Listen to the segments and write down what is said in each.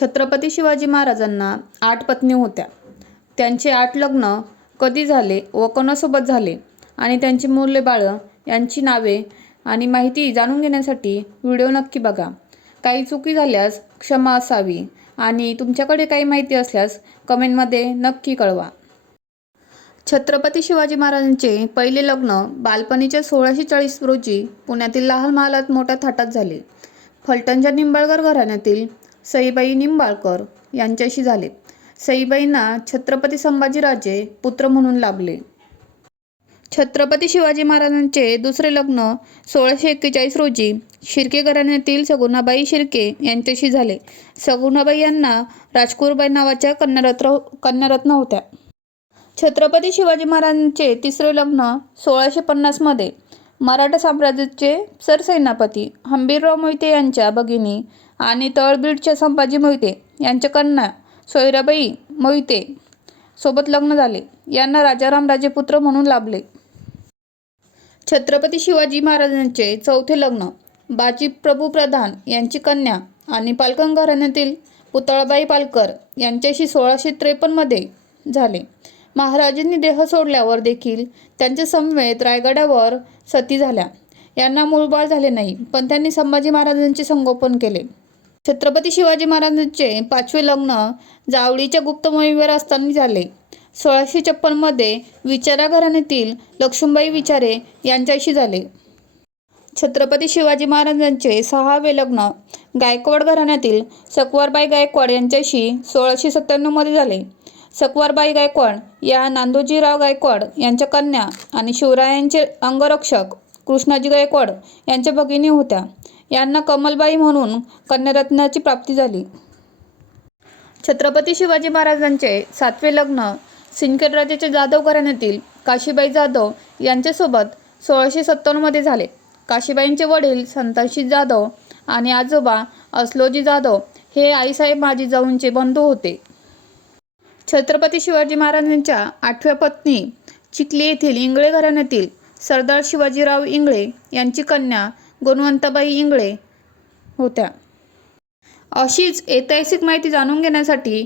छत्रपती शिवाजी महाराजांना 8 पत्नी होत्या. त्यांचे 8 लग्न कधी झाले व कोणासोबत झाले आणि त्यांची मुले बाळं यांची नावे आणि माहिती जाणून घेण्यासाठी व्हिडिओ नक्की बघा. काही चुकी झाल्यास क्षमा असावी आणि तुमच्याकडे काही माहिती असल्यास कमेंटमध्ये नक्की कळवा. छत्रपती शिवाजी महाराजांचे पहिले लग्न बालपणीच्या 1640 रोजी पुण्यातील लहान महालात मोठ्या थाटात झाले. फलटणच्या निंबाळकर घराण्यातील सईबाई निंबाळकर यांच्याशी झाले. सईबाईंना छत्रपती संभाजीराजे पुत्र म्हणून लाभले. छत्रपती शिवाजी महाराजांचे दुसरे लग्न 1641 रोजी शिर्के घराण्यातील सगुणाबाई शिर्के यांच्याशी झाले. सगुणाबाई यांना राजकुरबाई नावाच्या कन्यारत्न होत्या. छत्रपती शिवाजी महाराजांचे तिसरे लग्न 1650 मध्ये मराठा साम्राज्याचे सरसेनापती हंबीरराव मोहिते यांच्या भगिनी आणि तळबीडच्या संभाजी मोहिते यांच्या कन्या सोयराबाई मोहिते सोबत लग्न झाले. यांना राजाराम राजेपुत्र म्हणून लाभले. छत्रपती शिवाजी महाराजांचे चौथे लग्न बाजीप्रभू प्रधान यांची कन्या आणि पालकर घराण्यातील पुतळाबाई पालकर यांच्याशी 1653 मध्ये झाले. महाराजांनी देह सोडल्यावर देखील त्यांच्या समवेत रायगडावर सती झाल्या. यांना मूलबाळ झाले नाही, पण त्यांनी संभाजी महाराजांचे संगोपन केले. छत्रपती शिवाजी महाराजांचे पाचवे लग्न जावळीच्या गुप्त मोहिमेवर असताना झाले. 1656 मध्ये विचारा घराण्यातील लक्ष्मीबाई विचारे यांच्याशी झाले. छत्रपती शिवाजी महाराजांचे सहावे लग्न गायकवाड घराण्यातील सकवारबाई गायकवाड यांच्याशी 1697 मध्ये झाले. सकवारबाई गायकवाड या नांदोजीराव गायकवाड यांच्या कन्या आणि शिवरायांचे अंगरक्षक कृष्णाजी गायकवाड यांच्या भगिनी होत्या. यांना कमलबाई म्हणून कन्यारत्नाची प्राप्ती झाली. छत्रपती शिवाजी महाराजांचे सातवे लग्न सिंदखेड राजाच्या जाधव घराण्यातील काशीबाई जाधव यांच्यासोबत 1657 मध्ये झाले. काशीबाईंचे वडील संताशी जाधव आणि आजोबा असलोजी जाधव हे आईसाहेब माजीजाऊंचे बंधू होते. छत्रपती शिवाजी महाराजांच्या आठव्या पत्नी चिखली येथील इंगळे घराण्यातील सरदार शिवाजीराव इंगळे यांची कन्या गुणवंताबाई इंगळे होत्या. अशीच ऐतिहासिक माहिती जाणून घेण्यासाठी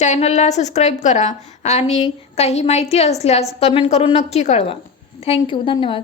चॅनलला सबस्क्राईब करा आणि काही माहिती असल्यास कमेंट करून नक्की कळवा. थँक्यू. धन्यवाद.